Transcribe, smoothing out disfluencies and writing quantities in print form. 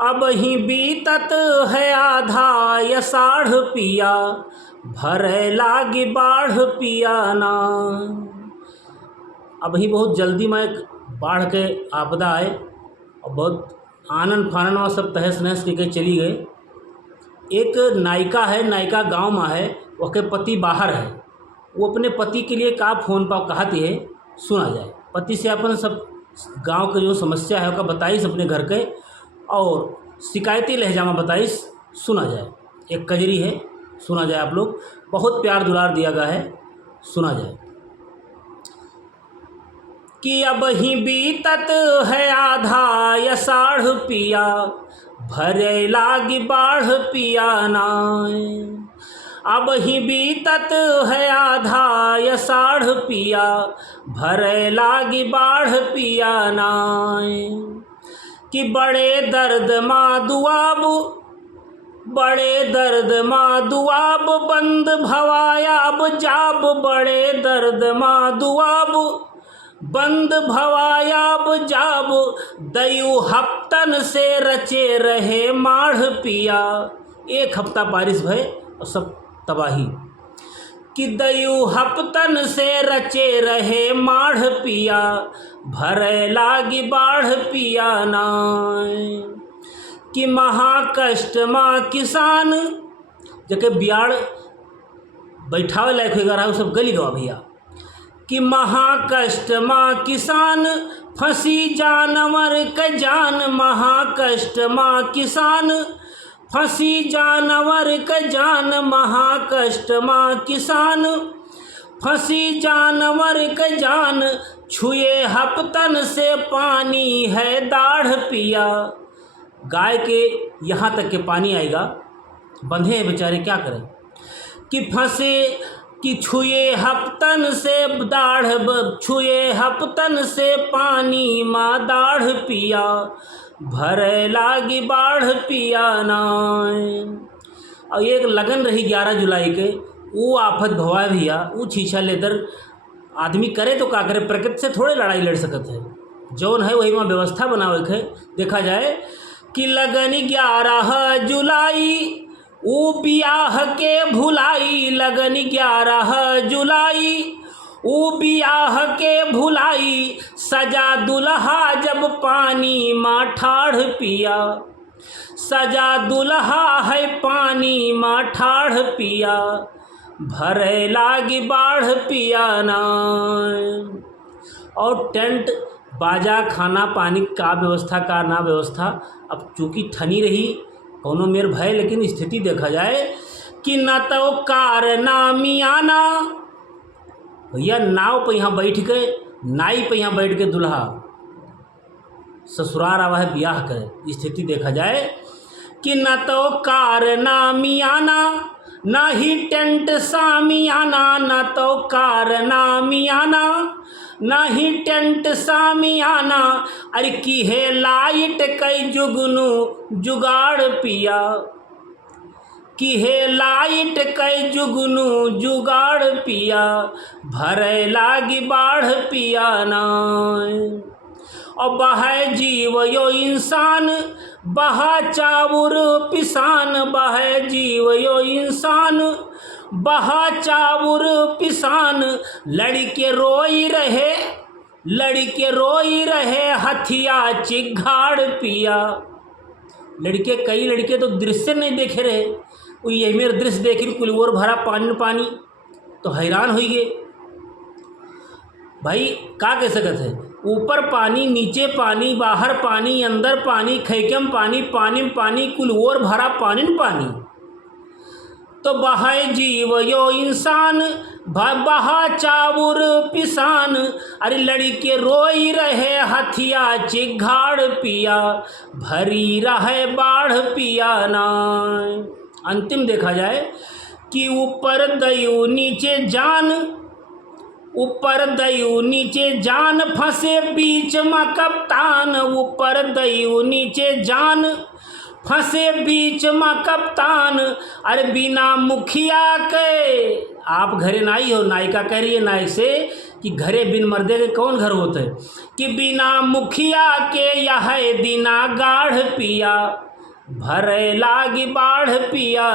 अब ही बीतत है आधा आषाढ़ पिया, भरे लागी बाढ़ पिया ना। अब ही बहुत जल्दी में बाढ़ के आपदा आए और बहुत आनन फानन में सब तहस नहस के चली गए। एक नायिका है, नायिका गांव में है, उसके पति बाहर है। वो अपने पति के लिए का फ़ोन पर कहती है, सुना जाए। पति से अपन सब गांव के जो समस्या है उसका बताइस अपने घर के, और शिकायती लहजा में बताइस, सुना जाए। एक कजरी है, सुना जाए। आप लोग बहुत प्यार दुलार दिया गया है, सुना जाए। कि अब ही बीतत है आधा आषाढ़ पिया, भरे लागी बाढ़ पिया नाय। अब ही बीतत है आधा आषाढ़ पिया, भरे लागी बाढ़ पिया नाय। कि बड़े दर्द माँ दुआब, बड़े दर्द माँ दुआब, बंद भवायाब जाब। बड़े दर्द माँ दुआब, बंद भवायाब जाब। दयु हफ्तन से रचे रहे माढ़ पिया। एक हफ्ता बारिश भय और सब तबाही। कि दयु हफ्तन से रचे रहे माढ़ पिया, भरे लागी बाढ़ पिया नाय। कि महाकष्ट माँ किसान, जके बियाड़ बैठावे लायक होगा रहा सब गली गवा भैया। कि महाकष्ट माँ किसान, फंसी जानवर के जान। महाकष्ट माँ किसान, फंसी जानवर के जान। महाकष्ट माँ किसान, फंसी जानवर के जान। छुए हफ्तन से पानी है दाढ़ पिया। गाय के यहाँ तक के पानी आएगा, बंधे हैं बेचारे, क्या करें। कि फंसे, कि छुए हफ्तन से दाढ़, छुए हफ्तन से पानी माँ दाढ़ पिया, भरे लागी बाढ़ पिया नाय। और एक लगन रही 11 जुलाई के, वो आफत भवा भैया, वो छीछा लेकर आदमी करे तो का करे, प्रकृति से थोड़े लड़ाई लड़ सकत है। जौन है वही में व्यवस्था बनावे है। देखा जाए कि लगन 11 जुलाई, ऊ बियाह के भुलाई। लगन 11 जुलाई, ऊ बियाह के भुलाई। सजा दुल्हा जब पानी माँ ठाढ़ पिया। सजा दुल्हा है पानी माँ ठाढ़ पिया, भरे लागी बाढ़ पिया नाय। और टेंट बाजा खाना पानी का व्यवस्था का ना व्यवस्था, अब चूँकि ठनी रही कोनो मेर भय, लेकिन स्थिति देखा जाए कि न तो कार ना मियाना भैया, नाव पे यहाँ बैठ के, नाई पे यहाँ बैठ के दुल्हा ससुराल आवा है ब्याह करे। स्थिति देखा जाए कि न तो कार ना मियाना, ना ही टेंट सामियाना। न तो कार ना मियाना, ना ही टेंट सामियाना। अरे की है लाइट कई जुगनू जुगाड़ पिया। की है लाइट कई जुगनू जुगाड़ पिया, भरे लागी बाढ़ पिया नाय। और बहे जीव यो इंसान, बहा चावुर पिसान। बहे जीव यो इंसान, बहा चावुर पिसान। लड़के रोई रहे, लड़के रोई रहे, हथिया चिघाड़ पिया। लड़के, कई लड़के तो दृश्य नहीं देखे रहे, वो ये मेरे दृश्य देख कुल और भरा पानी पानी, तो हैरान हो गए भाई। का कह सकत है, ऊपर पानी, नीचे पानी, बाहर पानी, अंदर पानी, खैकम पानी, पानी में पानी, कुल और भरा पानी में पानी। तो बहाए जीव यो इंसान, बहा चावुर पिसान। अरे लड़के रोई रहे, हथिया चिघाड़ पिया, भरी रहे बाढ़ पिया नाय। अंतिम देखा जाए कि ऊपर दयु नीचे जान, ऊपर दयु नीचे जान। फंसे बीच में कप्तान। ऊपर दयु नीचे जान, फंसे बीच में कप्तान। अरे बिना मुखिया के आप घरे नाई हो। नायिका कह रही है नायक से कि घरे बिन मर्दे के कौन घर होते है कि बिना मुखिया के यह दिना गाढ़ पिया भरे लागी बाढ़ पिया